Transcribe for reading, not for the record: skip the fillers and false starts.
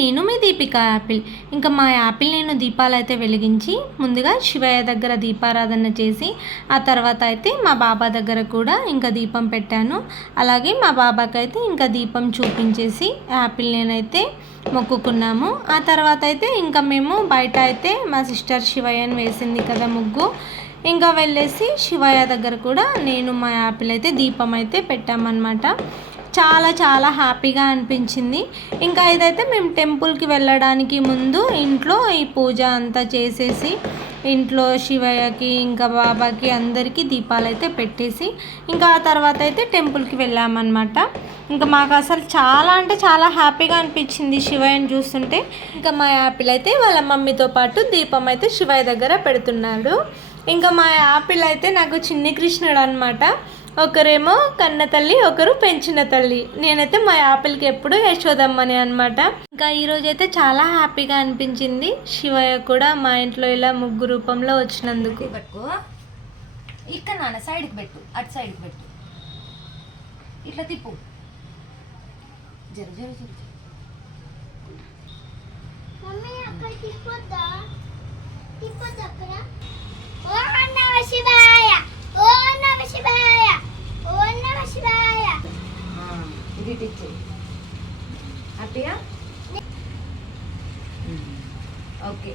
నేను మీ దీపిక యాపిల్. ఇంకా మా యాపిల్ నేను దీపాలు అయితే వెలిగించి ముందుగా శివయ్య దగ్గర దీపారాధన చేసి ఆ తర్వాత అయితే మా బాబా దగ్గర కూడా ఇంకా దీపం పెట్టాను. అలాగే మా బాబాకి అయితే ఇంకా దీపం చూపించేసి యాపిల్ నేనైతే మొక్కుకున్నాము. ఆ తర్వాత అయితే ఇంకా మేము బయట అయితే మా సిస్టర్ శివయ్యని వేసింది కదా ముగ్గు, ఇంకా వెళ్ళేసి శివయ్య దగ్గర కూడా నేను మా యాపిల్ అయితే దీపం అయితే పెట్టామన్నమాట. చాలా చాలా హ్యాపీగా అనిపించింది. ఇంకా ఇదైతే మేము టెంపుల్కి వెళ్ళడానికి ముందు ఇంట్లో ఈ పూజ అంతా చేసేసి ఇంట్లో శివయ్యకి ఇంకా బాబాకి అందరికీ దీపాలు అయితే పెట్టేసి ఇంకా ఆ తర్వాత అయితే టెంపుల్కి వెళ్ళామన్నమాట. ఇంకా మాకు అసలు చాలా అంటే చాలా హ్యాపీగా అనిపించింది శివయ్యని చూస్తుంటే. ఇంకా మా యాపిల్ అయితే వాళ్ళ మమ్మీతో పాటు దీపం అయితే శివయ్య దగ్గర పెడుతున్నాడు. ఇంకా మా యాపిల్ అయితే నాకు చిన్ని కృష్ణుడు అనమాట. ఒకరేమో కన్న తల్లి, ఒకరు పెంచిన తల్లి. నేనైతే మా యాపిల్కి ఎప్పుడు యశోదమ్మని అనమాట. ఇంకా ఈరోజు అయితే చాలా హ్యాపీగా అనిపించింది శివయ్య కూడా మా ఇంట్లో ఇలా ముగ్గు రూపంలో వచ్చినందుకు. పట్టుకో, ఇక్కడ నాన్న సైడ్కి పెట్టు, అటు సైడ్కి పెట్టు, ఇట్లా తిప్పు, జరు జరు జరు. ఇది టిచ్చు హ్యాపీగా. ఓకే,